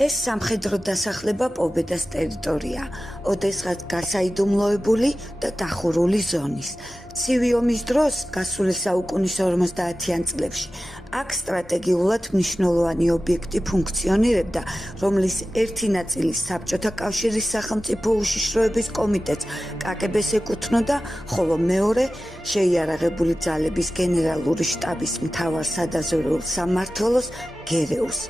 ეს სამხედრო დასახლება პობედას ტერიტორია, ოდესღაც გასაიდუმლოებული და დახურული ზონის. ცივი ომის დროს, გასული საუკუნის 50-იან წლებში, აქ სტრატეგიულად მნიშვნელოვანი ობიექტი ფუნქციონირებდა, რომლის ერთი ნაწილი საბჭოთა კავშირის სახელმწიფო უშიშროების კომიტეტს კგბ-ს ეკუთვნოდა, ხოლო მეორე შეიარაღებული ძალების გენერალური შტაბის მთავარ სადაზვერვო სამმართველოს გერეუს.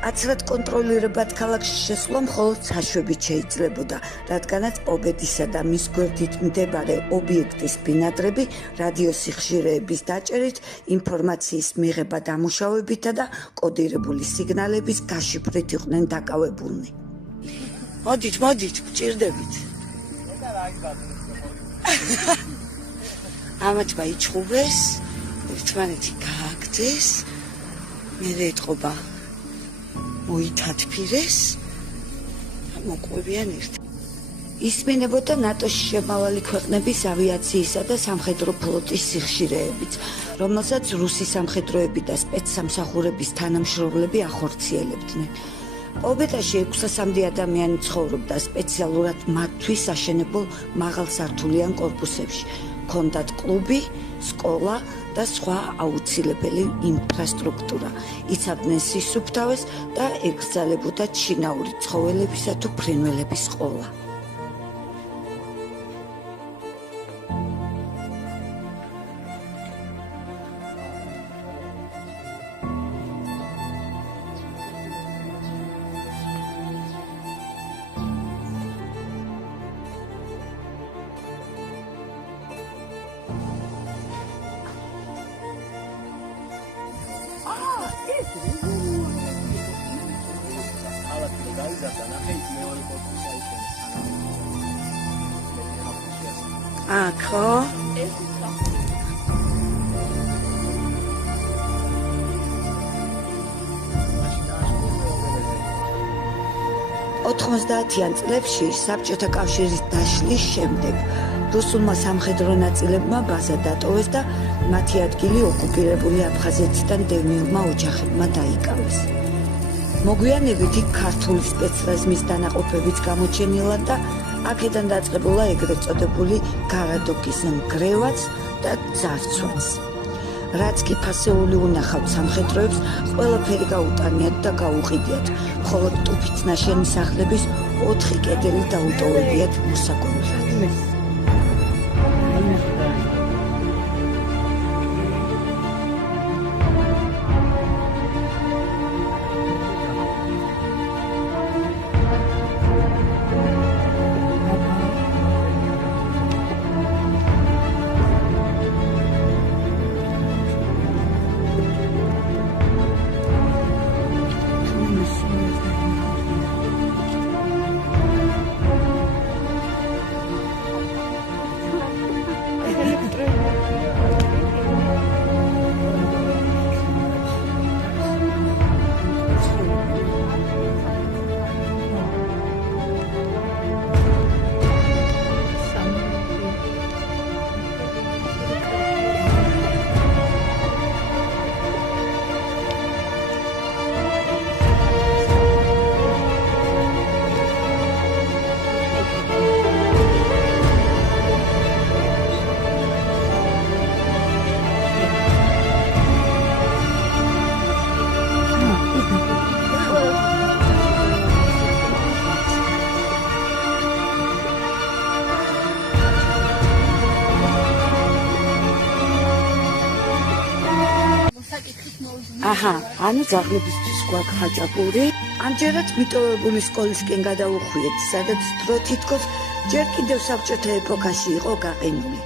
კაცრად კონტროლირებად ქალაქში შესვლა მხოლოდ საშვებით შეიძლებოდა, რადგანაც პობედისა და მის გვერდით მდებარე ობიექტის ბინადრები რადიოსიხშირეების დაჭერით, ინფორმაციის მიღება დამუშავებითა და კოდირებული სიგნალების გაშიფრით იყვნენ დაკავებულნი. მოდით, გჭირდებით. ამათმა იჩხუბეს, ერთმანეთი გააგდეს, მერე ეთყობა მოითათფირეს, მოყვებიან ერთ. ისმინებოდა ნატოში შემავალი ქვეყნების ავიაციისა და სამხედრო ფლოტის სიხშირეებიც, რომელსაც რუსი სამხედროები და სპეცსამსახურების თანამშრომლები ახორციელებდნენ. პობედაში 600-მდე ადამიანი ცხოვრობდა სპეციალურად მათთვის აშენებულ მაღალსართულიან კორპუსებში. ჰქონდათ კლუბი, სკოლა და სხვა აუცილებელი ინფრასტრუქტურა. იცავდნენ სისუფთავეს და ეკრძალებოდათ შინაური ცხოველებისა თუ ფრინველების ყოლა. ხო? 90-იან წლებში საბჭოთა კავშირის დაშლის შემდეგ რუსულმა სამხედრო ნაწილებმა ბაზა დატოვეს და მათი ადგილი ოკუპირებული აფხაზეთიდან დევნილმა ოჯახებმა დაიკავეს. მოგვიანებით იქ ქართული სპეცრაზმის დანაყოფებიც გამოჩენილა და აქედან დაწყებულა ეგრეთ წოდებული გარადოკის ნგრევაც და ძარცვაც. რაც კი ფასეული უნახავთ სამხედროებს, ყველაფერი გაუტანიათ და გაუყიდიათ, მხოლოდ ტუფით ნაშენი სახლების 4 კედელი დაუტოვებიათ მოსაგონებლად. ანუ ძაღლებისთვის გვაქვს ხაჭაპური. ამჯერად მიტოვებული სკოლისკენ გადავუხვიეთ, სადაც დრო თითქოს ჯერ კიდევ საბჭოთა ეპოქაში იყო გაყინული.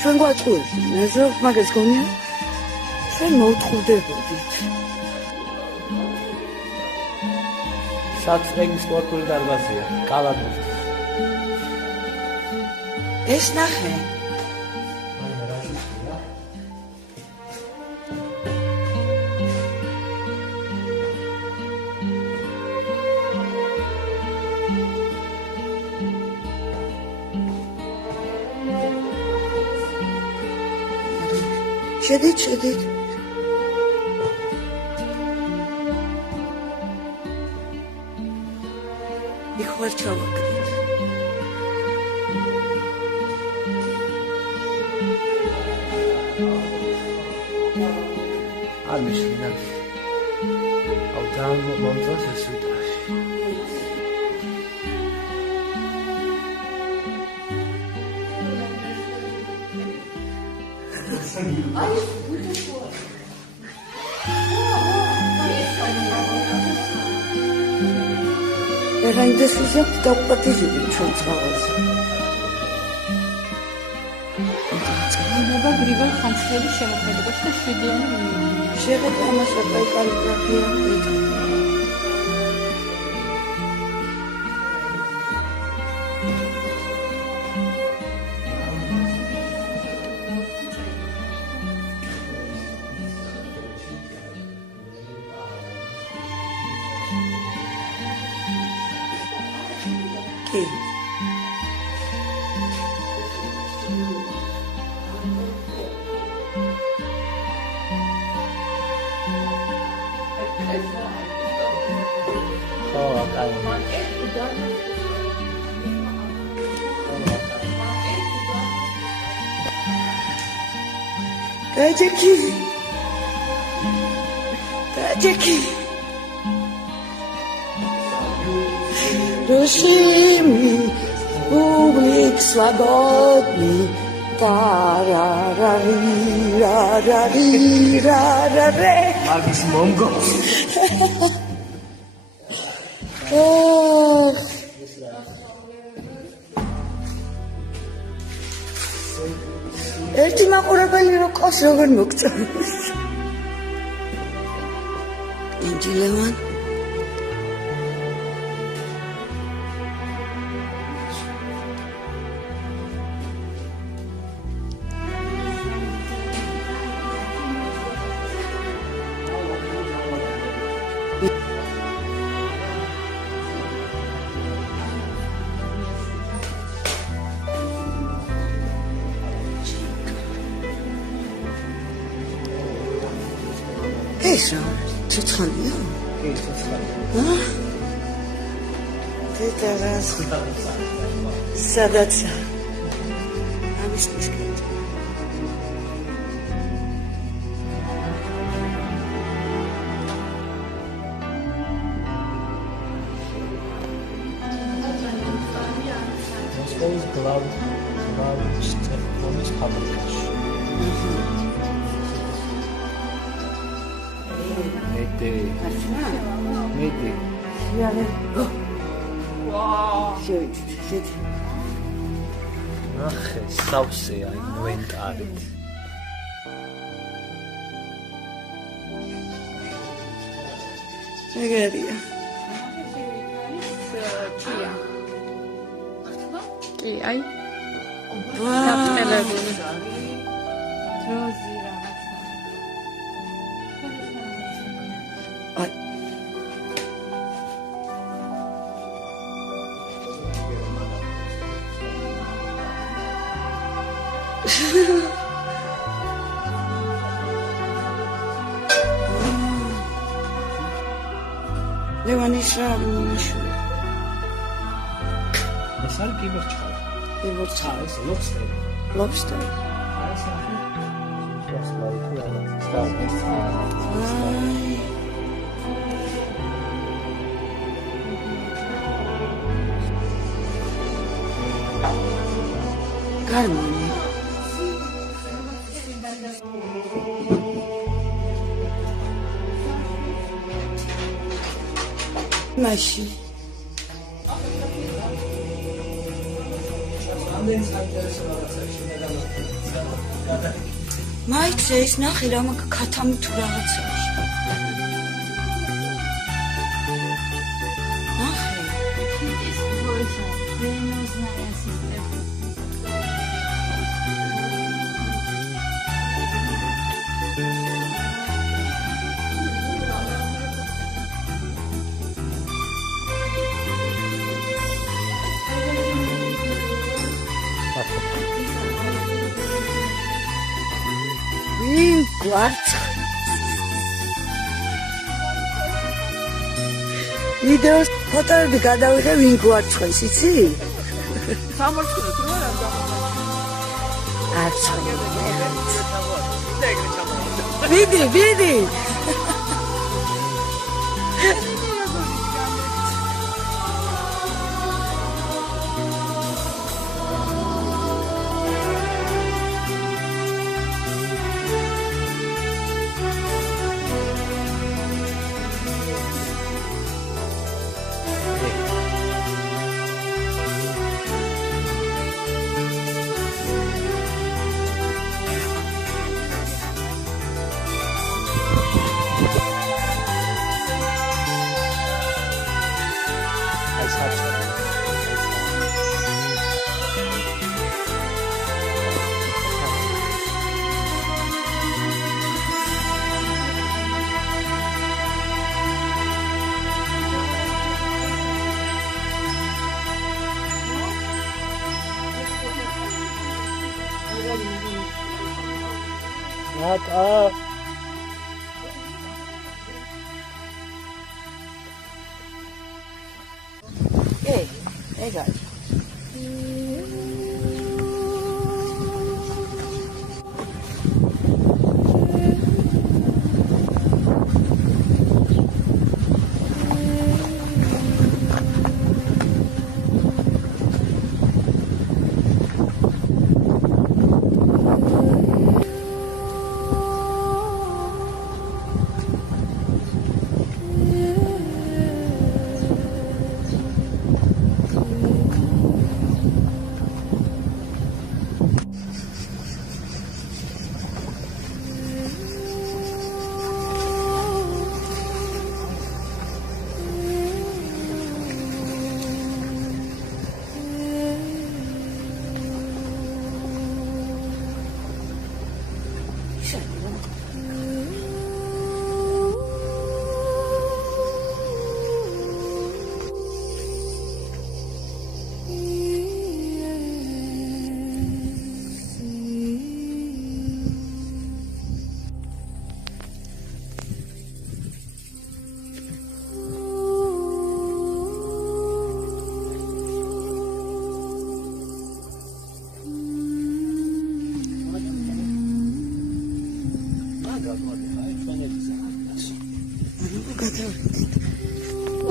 ჩვენ გვაწყურებთ, ნაზო მაგას გონია? ჩვენ მოვთხოვდებოდით. საწრეგი სპორტული დარბაზია, კალათბურთის. ეს ნახე. შედით. იქ ჩავაგდეთ. არ მიშლინა. აუ დამომწონს ეს ვიტაში. Eraindes ვიზავთ დაპატიჟები ჩვენ წყალზე. ნება გრიგოლ ხანძთელის შემოქმედებაში და შვიდიანი მინიმუმია. შეღეთ ამას რა კალიგრაფია ეძა. კი. ხო, კაი. Кадики. Душими публик свободный. Та-ра-ра-ри-ра-ра-ри-ра-ра-ре. მაგის მომგო. ერთი მაყურებელი რო ყავს როგორ მოგწონს. ინჯილევან ესა ცოცხალია? კი, ცოცხალი. დედას სადაც ამის მისკენ მოსკოვის გლავის ტელეფონის ფაბრიკაში. მედი. ნახე, სავსეა ინვენტარით. ეგარია. კი, აი. ვაა. დაფტელებული. დროზი რაღაცა. აი. ლევანის ნიშნული. ეს არის კიბერჩხალ. კიბერჩხალ. ეს ლობსტერი. ლობსტერი. აი ეს არის. ლობსტერი ყველა. აი. გარმონი. მაში მაიცა ის ნახე რა მაგ ქათამი თუ რაღაცაა ნახე ის ვოისა ვენოს ნაიასისტე გვარცხ ვიდეოს ფოტოები გადავიღე ვინ გვარცხეს იცი? სამორჩხილოთ რა არც ვიდი აი საჭირო აკა ეგ არის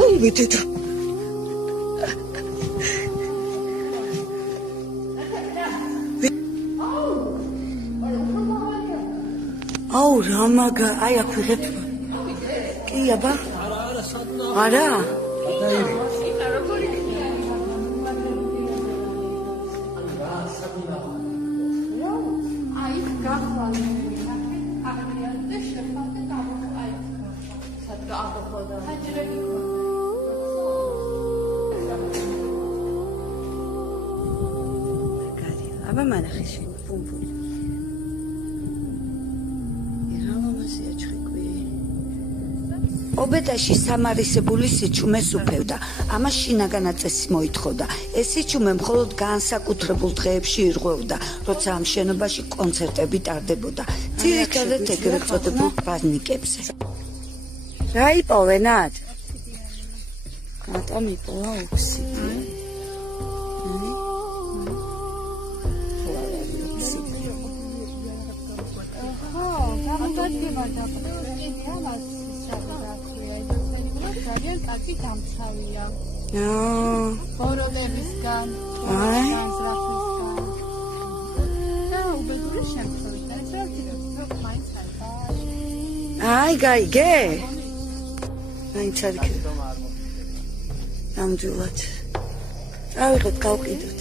ой ვიდეო აუ რამაგა აი აქ ვიღებ კი აბა არა აი გახვალ აღნიაზე შეფალდე გამოკაი სადღა აღხოდა აჯერები აბა მანახე შენ პუმპული იღავამაზია ჩხიკვი ობედაში სამარისებული სიჩუმეს უფევდა ამას შინაგანა წესი მოითხოვდა ეს სიჩუმე მხოლოდ განსაკუთრებულ დღეებში ირღვევდა როცა ამ შენობაში კონცერტები ტარდებოდა ძირითადად ეგრეთ წოდებულ პრაზნიკებზე რა იპოვენად რატომ იპოვა ოქსიდი ძალიან კარგი დამცავია. ბოროლებისგან, განზრახვისგან. და უბედური შემთხვევიდან, რომ მაინც აი, გაიგე? მაინც არ იქნება. ნამდვილად. წავიღოთ, გავყიდოთ.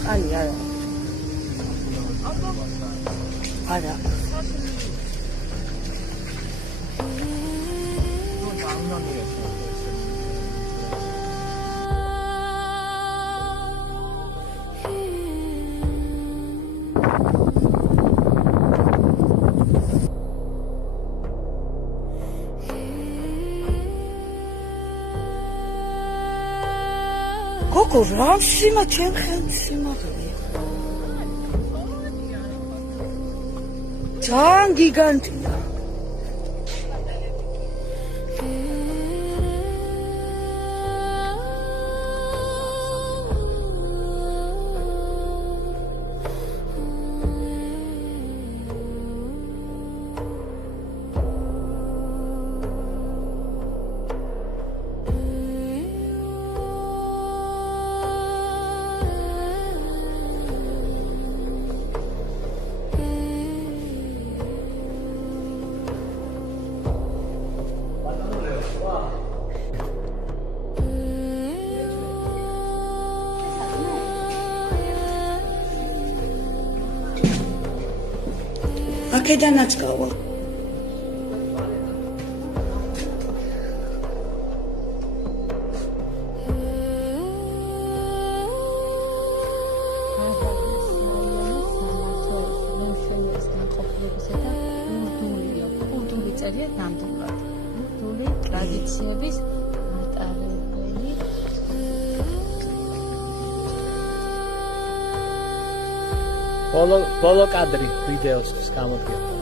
წყალი არა. არა. გოგო რა სიმა ჩემ ხელ სიმაღლეა. ძალიან გიგანტია. აქედანაც გავა. ტრადიციების მატარებელი ბოლო კადრი ვიდეოსთვის გამოდიოდა.